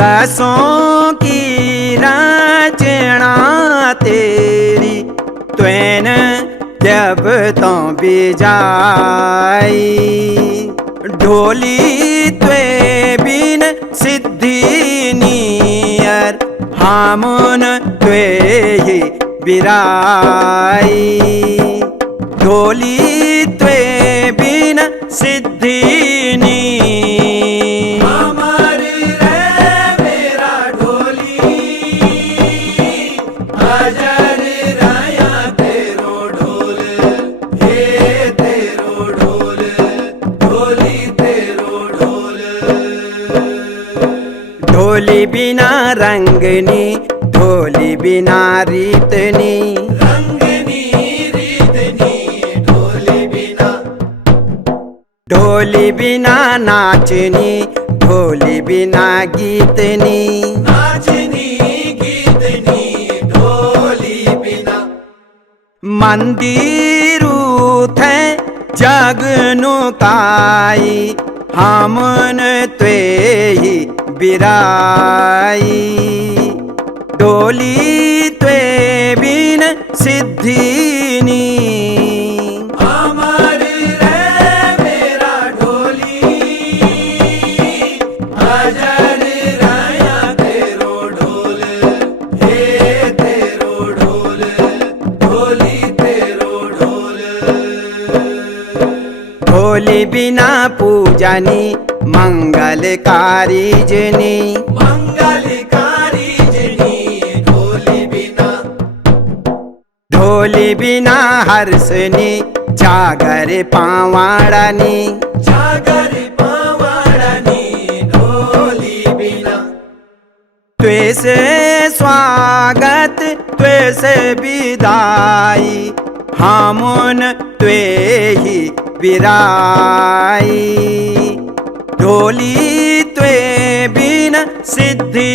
रसों की रचना तेरी त्वेन जब तो बिजाई। ढोली त्वे बिन सिद्धि नियर हामुन त्वे ही बिराई। ढोली त्वे बिन सिद्धि अमर रे मेरा ढोली, अजर रया तेरो ढोल, हे तेरो ढोल, ढोली तेरो ढोल। ढोली बिना रंगनी, ढोली बिना रीतनी, रंगनी रीतनी ढोली बिना, ढोली बिना नाचनी, ढोली बिना गीतनी, नाचनी गीतनी ढोली बिना। मंदिरू थे जगनु काई हामुन त्वे ही बिराई। ढोली त्वे बिन सिद्धि नी। अमर रे मेरा ढोली, अजर रया तेरो ढोल, हे तेरो ढोल, ढोली तेरो ढोल। ढोली बिना पूजनी, मंगलकारी जनी, मंगलकारी जनी ढोली बिना, ढोली बिना हर्षनी, जागर पावाड़नी, जागर पावाड़नी ढोली बिना। त्वेसे स्वागत त्वेसे विदाई हामुन त्वे ही बिराई। ढोली त्वे बिन सिद्धि